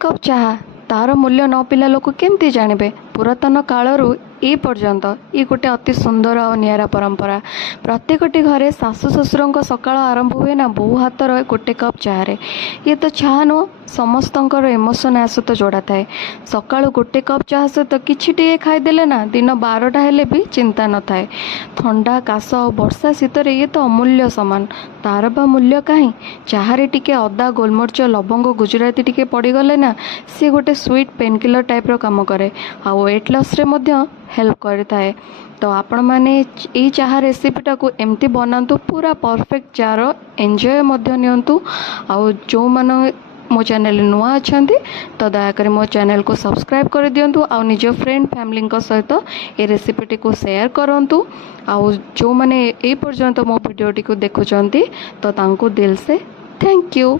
Cup चाहा तार मूल्य न पिला लोक केमती जानबे। पुरातन कालरू ए पर्यंत ये गोटे अति सुंदर और निरा परंपरा। प्रत्येकटी घरे सासु ससुर सकाळ आरंभ हुए ना बो हातर गोटे कप चाहे। ये तो चाह नुह समस्तंकर इमोशन या सहित जोड़ा थाए। सकाळ गोटे कप चाह सहित किछि खाईदेले ना दिन 12टा हेले भी चिंता न थाए। थंडा काश और वर्षा शीत ये तो अमूल्य सामान तार बा मूल्य कहीं। चाहे टिके अदा गोलमरिच लवंग गुजराती टिके पड़गले ना सी गोटे स्वीट पेनकिलर टाइप काम करे आ वेट लॉस रे मध्य हेल्प करता। तो आपण मैंने ये चाह रेसिपीटा को एमती बनातु पूरा परफेक्ट चार एंजॉय नियंतु। आउ जो मान मो चैनल नुआ अच्छा तो दयाकोरी मो चैनल को सब्सक्राइब कर दिंतु। आउ निज फ्रेंड फैमिली सहित ये रेसिपीटी को शेयर करंतु। आउ जो मैंने ए पर्यंत मो वीडियोटी को देखुंत तो तांको दिल से थैंक यू।